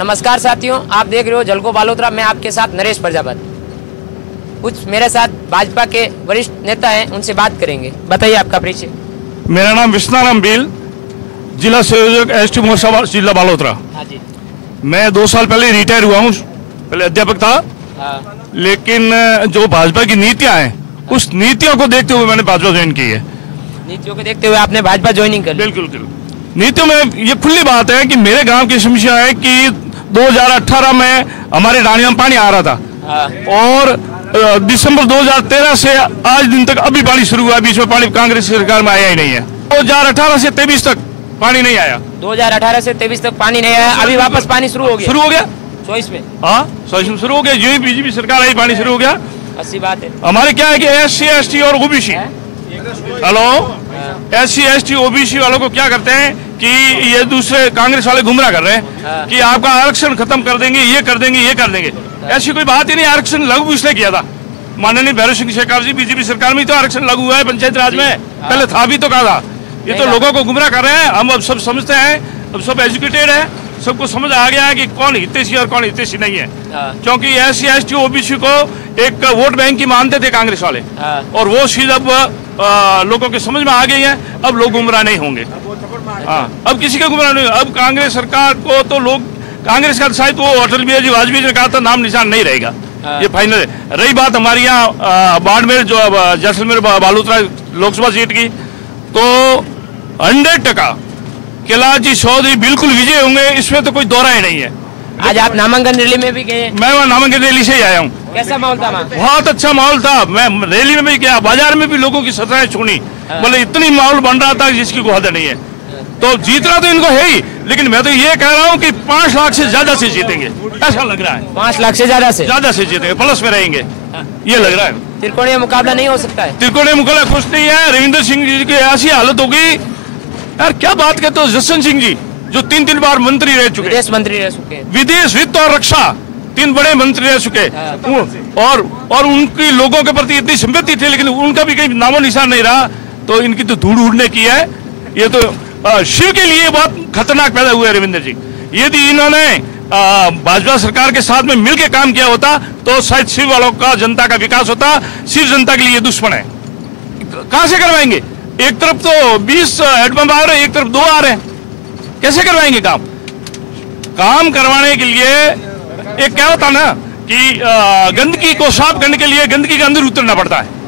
नमस्कार साथियों, आप देख रहे हो झलको बालोतरा। मैं आपके साथ नरेश प्रजापति। कुछ मेरे साथ भाजपा के वरिष्ठ नेता हैं, उनसे बात करेंगे। बताइए आपका परिचय। मेरा नाम विष्णाराम बील, जिला संयोजक एसटी मोर्चा जिला बालोतरा। हाँ जी। मैं 2 साल पहले रिटायर हुआ हूँ, पहले अध्यापक था। हाँ। लेकिन जो भाजपा की नीतियाँ हैं, उस नीतियों को देखते हुए मैंने भाजपा ज्वाइन की है। नीतियों को देखते हुए आपने भाजपा ज्वाइनिंग कर ली? बिल्कुल बिल्कुल। नीतियों में ये खुली बात है कि मेरे गांव की समस्या है कि 2018 में हमारे डाणी में पानी आ रहा था। हाँ। और दिसंबर 2013 से आज दिन तक अभी पानी शुरू हुआ। बीच में पानी कांग्रेस सरकार में आया ही नहीं है। 2018 से 23 तक पानी नहीं आया। 2018 से 23 तक पानी नहीं आया। अभी वापस पानी शुरू हो गया। 24 में। हाँ, 24 में शुरू हो गया। जो बीजेपी सरकार आई, पानी शुरू हो गया। अच्छी बात है। हमारे क्या है कि SC ST और OBC, hello, SC ST OBC वालों को क्या करते हैं कि ये दूसरे कांग्रेस वाले गुमराह कर रहे हैं कि आपका आरक्षण खत्म कर देंगे, ये कर देंगे, ये कर देंगे। ऐसी कोई बात ही नहीं। आरक्षण लागू इसने किया था, माननीय भैरव सिंह शेखावत जी। बीजेपी सरकार में तो आरक्षण लागू हुआ है पंचायत राज में। पहले था भी तो कहा था। ये तो लोगों को गुमराह कर रहे हैं। हम अब सब समझते हैं, अब सब एजुकेटेड है, सबको समझ आ गया है कि कौन हितैषी और कौन हितैषी नहीं है। क्योंकि SC ST OBC को एक वोट बैंक की मानते थे कांग्रेस वाले, और वो चीज अब लोगों के समझ में आ गई है। अब लोग गुमराह नहीं होंगे। हाँ, अब किसी का गुमराह नहीं। अब कांग्रेस सरकार को तो लोग, कांग्रेस का शायद वो अटल बिहारी वाजपेयी ने कहा था, नाम निशान नहीं रहेगा। ये फाइनल है। रही बात हमारी यहाँ बाड़मेर, जो जैसलमेर बालोतरा लोकसभा सीट की, तो 100% कैलाश चौधरी बिल्कुल विजय होंगे, इसमें तो कोई दोहरा ही नहीं है। आज आप नामांकन रैली में भी गए? मैं वहाँ नामांकन रैली से ही आया हूँ। कैसा माहौल था वहाँ? बहुत अच्छा माहौल था। मैं रैली में भी गया, बाजार में भी लोगों की सतह छोड़ी। बोले इतनी माहौल बन रहा था जिसकी कोई हद नहीं है। तो जीतना तो इनको है ही, लेकिन मैं तो ये कह रहा हूँ कि 5 लाख से ज्यादा से जीतेंगे, ऐसा लग रहा है। 5 लाख से ज्यादा से जीतेंगे, प्लस में रहेंगे, ये लग रहा है। त्रिकोणीय मुकाबला नहीं हो सकता है? त्रिकोणीय मुकाबला कुछ नहीं है। रविंद्र सिंह जी की ऐसी हालत होगी यार, क्या बात कहते हो। जसवंत सिंह जी जो 3 बार मंत्री रह चुके, विदेश मंत्री रह चुके, विदेश, वित्त और रक्षा, 3 बड़े मंत्री रह चुके। और उनकी लोगों के प्रति इतनी सिंपैथी थी, लेकिन उनका भी कहीं नामो निशान नहीं रहा। तो इनकी तो धूड़ उड़ने की है। ये तो शिव के लिए बहुत खतरनाक पैदा हुए रविंद्र जी। यदि इन्होंने भाजपा सरकार के साथ में मिलकर काम किया होता तो शायद शिव वालों का, जनता का विकास होता। शिव जनता के लिए दुश्मन है। कहां से करवाएंगे? एक तरफ तो 20 हैंडपंप आ रहे हैं, एक तरफ 2 आ रहे हैं। कैसे करवाएंगे काम? काम करवाने के लिए एक क्या होता ना कि गंदगी को साफ करने के लिए गंदगी के अंदर उतरना पड़ता है।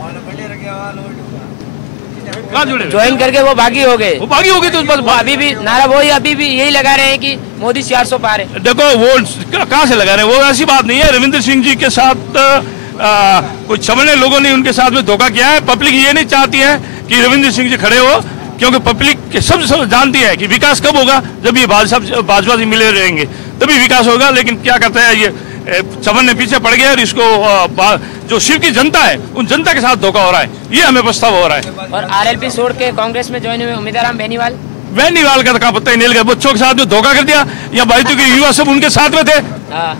ज्वाइन करके वो बागी हो गए। वो बागी हो गए तो बस अभी भी नारा वही, अभी भी यही लगा रहे हैं कि मोदी 400 पार है। देखो वो कहाँ से लगा रहे हैं? वो ऐसी बात नहीं है। रविंद्र सिंह जी के साथ कुछ समझने लोगों ने उनके साथ में धोखा किया है। पब्लिक ये नहीं चाहती है कि रविंद्र सिंह जी खड़े हो, क्योंकि पब्लिक सब जानती है कि विकास कब होगा, जब ये भाजपा से मिले रहेंगे तभी विकास होगा। लेकिन क्या करता है ये चमन पीछे पड़ गया, और इसको जो शिव की जनता है उन जनता के साथ धोखा हो रहा है। ये हमें पछतावा हो रहा है। और RLP छोड़ के कांग्रेस में ज्वाइन हुए उम्मीदवार बेनीवाल का तो पता ही नहीं लगा। बच्चों के साथ में धोखा कर दिया। या भाई तो युवा सब उनके साथ में थे।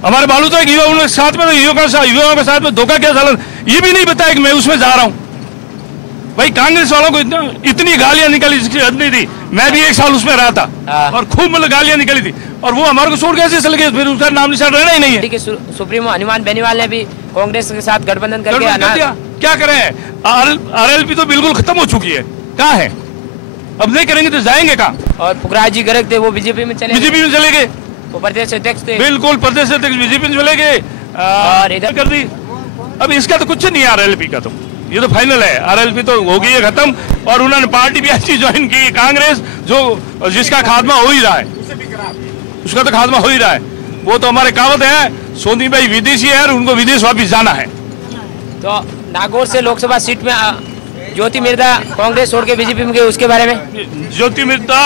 हमारे बालोतरा के युवा उनके साथ में, युवाओं के साथ में धोखा क्या सालन, ये भी नहीं बताया कि मैं उसमें जा रहा हूँ। भाई कांग्रेस वालों को इतनी गालियां निकाली जिसकी हद नहीं थी। मैं भी 1 साल उसमें रहा था और खूब मतलब गालियां निकाली थी, और वो हमारे को छोड़ कैसे चल गए? फिर उसका नाम निशान रहना ही नहीं है। सुप्रीमो हनुमान बेनीवाल ने भी कांग्रेस के साथ गठबंधन करके क्या करें? RLP तो बिल्कुल खत्म हो चुकी है। कहाँ है? अब नहीं करेंगे तो जाएंगे कहाँ? और पुखराज जी गर्ग थे, वो बीजेपी में चले गए। वो प्रदेश अध्यक्ष थे। बिल्कुल, प्रदेश अध्यक्ष बीजेपी में चले गए और इधर कर दी। अब इसका तो कुछ नहीं है RLP का, तो ये तो फाइनल है। RLP तो हो गई है खत्म। और उन्होंने पार्टी भी अच्छी ज्वाइन की, कांग्रेस, जो जिसका खात्मा हो ही रहा है, उसका तो खात्मा हो ही रहा है। वो तो हमारे कहावत है, सोनी भाई विदेशी है और उनको विदेश वापिस जाना है। तो नागौर से लोकसभा सीट में ज्योति मिर्धा कांग्रेस छोड़ के बीजेपी में गए, उसके बारे में? ज्योति मिर्धा,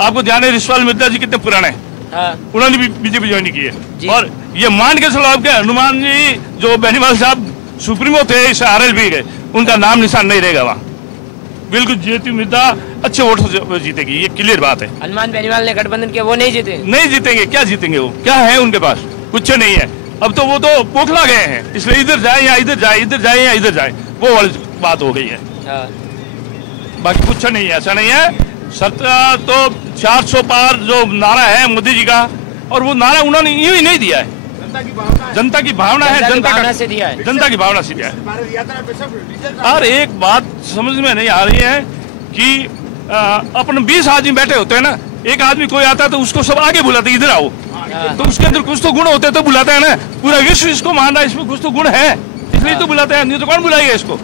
आपको ध्यान है रिश्वाल मिर्धा जी कितने पुराने हैं। उन्होंने भी बीजेपी ज्वाइन की है। और ये मान के चलो आपके हनुमान जी, जो बेनीवाल साहब सुप्रीमो थे, इस RLP के, उनका नाम निशान नहीं रहेगा वहाँ। बिल्कुल ज्योति मिर्धा अच्छे वोट से जीतेगी, ये क्लियर बात है। हनुमान बेनीवाल ने गठबंधन किया, वो नहीं जीतेंगे। क्या जीतेंगे? वो क्या है उनके पास? कुछ नहीं है। अब तो वो तो पोखला गए हैं, इसलिए इधर जाए या इधर जाए, इधर जाए या इधर जाए, वो वाली बात हो गई है। बाकी कुछ नहीं है, ऐसा नहीं है। सत्ता तो 400 पार जो नारा है मोदी जी का, और वो नारा उन्होंने यूं ही नहीं दिया है, जनता की भावना है, जनता से दिया है, जनता की भावना से दिया है। और एक बात समझ में नहीं आ रही है कि अपन 20 आदमी बैठे होते हैं ना, एक आदमी कोई आता है तो उसको सब आगे बुलाते, इधर आओ, तो उसके अंदर कुछ तो गुण होते तो बुलाते हैं ना। पूरा विश्व इसको मान रहा है, इसमें कुछ तो गुण है, इसलिए तो बुलाते हैं, नहीं तो कौन बुलाएगा इसको।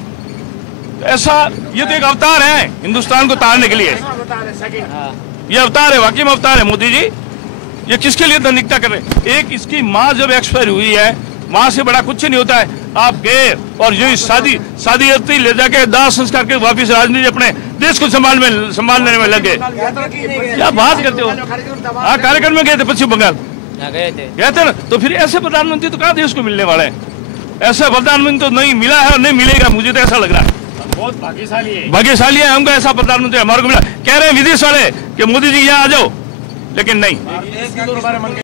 ऐसा ये तो एक अवतार है हिंदुस्तान को तारने के लिए, ये अवतार है, वाकई में अवतार है मोदी जी। ये किसके लिए निकटा कर रहे? एक इसकी माँ जब एक्सपायर हुई है, माँ से बड़ा कुछ नहीं होता है, आप गए और यही शादी ले जाके दाह संस्कार के वापिस राजनीति अपने देश को संभालने में लगे। क्या बात करते हो? हाँ, कार्यक्रम में गए थे पश्चिम बंगाल, गए थे ना, तो फिर ऐसे प्रधानमंत्री तो कहाँ देश को मिलने वाले हैं? ऐसा प्रधानमंत्री तो नहीं मिला है और नहीं मिलेगा, मुझे तो ऐसा लग रहा है। बहुत भाग्यशाली है हमको ऐसा प्रधानमंत्री हमारे को मिला। कह रहे हैं विदेश वाले कि मोदी जी यहाँ आ जाओ, लेकिन नहीं।